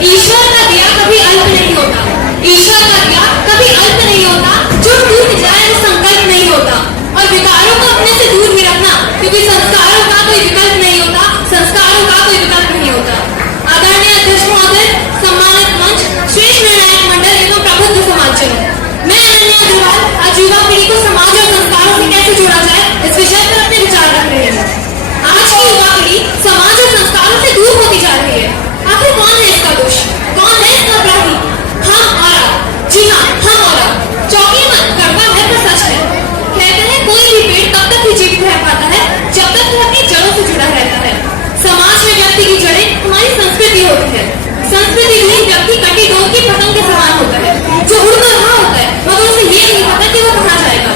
ईश्वर का दिया कभी अल्प नहीं होता, ईश्वर का दिया कभी अल्प नहीं होता, जो टूट जाए वो संकल्प नहीं होता। और विकारों को अपने से दूर भी रखना, क्योंकि संस्कारों का कोई विकल्प नहीं होता, संस्कारों का कोई विकल्प नहीं होता। आदरणीय अध्यक्ष महोदय, सम्मानित मंच, श्रेष्ठ निर्णायक मंडल एवं प्रबुद्ध समाजजनों, मैं अनन्या अग्रवाल आज युवा पीढ़ी को समाज और संस्कारों से कैसे जोड़ा जाए इस विषय पर अपने विचार रख रहे हैं। आज की युवा पीढ़ी समाज और संस्कारों से दूर होती जा रही है। आखिर कौन है इसका दोष, कौन है इसका अपराधी? हम और आप। जी हाँ, हम और आप। चौंकिए मत, कड़वा है पर सच है। कहते हैं कोई भी पेड़ तब तक ही जीवित रह पाता है जब तक वह अपनी जड़ों से जुड़ा रहता है। समाज में व्यक्ति की जड़ें हमारी संस्कृति होती है। संस्कृति में व्यक्ति कटी डोर की पतंग के समान होता है, जो उड़ तो रहा होता है मगर उसे ये नहीं पता कि वो कहाँ जाएगा।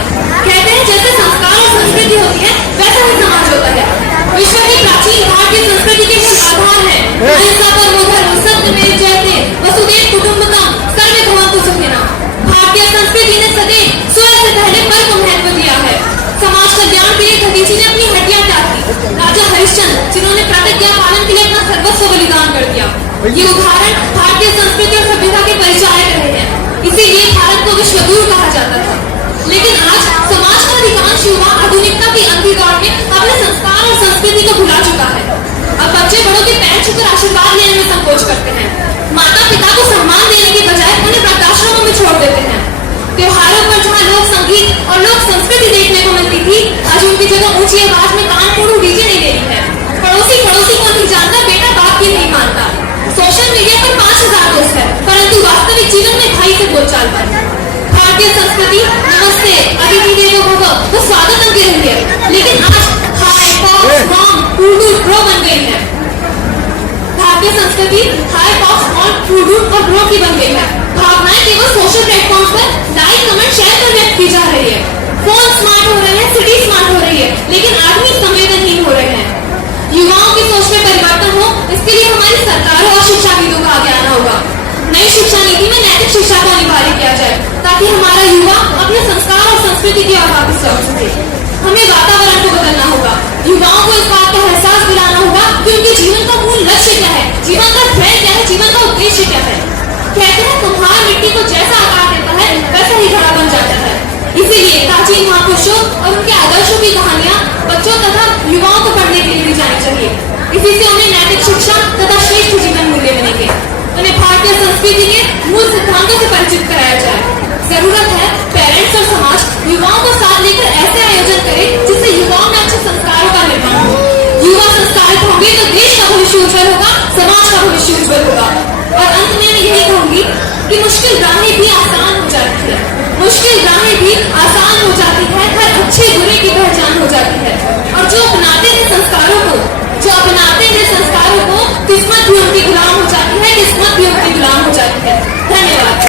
कहते हैं जैसे संस्कार और संस्कृति होती है वैसा ही समाज होता है। विश्व की प्राचीन भारतीय संस्कृति के मूल आधार है अहिंसा, परमो धर्म, सत्यमेव जयते, वसुधैव कुटुंबकम, सर्वे भवन्तु सुखिनः। भारतीय संस्कृति ने सदैव स्वयं से पहले पर को महत्व दिया है। समाज कल्याण के लिए दधीची ने अपनी हड्डियां त्याग दी। राजा हरिश्चंद्र जिन्होंने प्रतिज्ञा पालन के लिए अपना सर्वस्व बलिदान कर दिया। ये उदाहरण भारतीय संस्कृति और सभ्यता के परिचायक रहे हैं। इसीलिए भारत को विश्वगुरु कहा जाता था। लेकिन आज समाज का अधिकांश युवा आधुनिकता की अंधी दौड़ में अपने संस्कार और संस्कृति को भुला चुका है। अब बच्चे बड़ों के पैर छूकर आशीर्वाद लेने में संकोच करते हैं। माता पिता को सम्मान देने के बजाय उन्हें वृद्धाश्रमों में छोड़ देते हैं। त्योहारों पर जहाँ लोक संगीत और लोक संस्कृति देखने को मिलती थी, आज उनकी जगह ऊंची आवाज में कान फोड़ू डीजे ने ले ली है। पड़ोसी पड़ोसी को नहीं जानता, बेटा बाप की नहीं मानता। सोशल मीडिया पर 5000 दोस्त है, परंतु वास्तविक जीवन में भाई से बोलचाल पर। भारतीय संस्कृति नमस्ते, अतिथि देवो भव, वो स्वागतम की रही है, लेकिन आज हाय, पॉक्स, मॉम, टूडू, ब्रो बन गई है। भारतीय संस्कृति हाय, पॉक्स, मॉम, टूडू और ब्रो की बन गई है। भावनाएं केवल सोशल प्लेटफॉर्म पर लाइक, कमेंट, शेयर कर व्यक्त की जा रही है। फोन स्मार्ट हो रहे हैं, सिटी स्मार्ट हो रही है, लेकिन आदमी संवेदनहीन हो रहे हैं। युवाओं की सोच में परिवर्तन हो, इसके लिए हमारी सरकारों और शिक्षाविदों का आगे आना होगा। नई शिक्षा नीति में नैतिक शिक्षा का अनिवार्य किया जाए, ताकि हमारा युवा अपने संस्कार और संस्कृति की ओर वापस लौट सके। हमें वातावरण को बदलना होगा। युवाओं को इस बात का एहसास दिलाना होगा कि उनके जीवन का मूल लक्ष्य क्या है, जीवन का ध्येय क्या है, जीवन का उद्देश्य क्या है। कहते हैं कुम्हार मिट्टी को जैसा आकार देता है वैसा ही घड़ा बन जाता है। इसीलिए प्राचीन महापुरुषों और उनके आदर्शों की कहानियां बच्चों तथा युवाओं को पढ़ने के लिए दी जानी चाहिए। इसी से उन्हें नैतिक शिक्षा तथा श्रेष्ठ जीवन मूल्य मिलेंगे। उन्हें भारतीय संस्कृति के मूल सिद्धांतों से परिचित कराया जाए। जरूरत है पेरेंट्स और समाज युवाओं को साथ लेकर ऐसे आयोजन करे जिससे युवाओं में अच्छे संस्कारों का निर्माण हो। युवा संस्कारित होंगे तो देश का भविष्य उज्जवल होगा, समाज का भविष्य उज्जवल होगा। और अंत में मैं यही कहूंगी कि मुश्किल राहें भी आसान हो जाती है, मुश्किल राहें भी आसान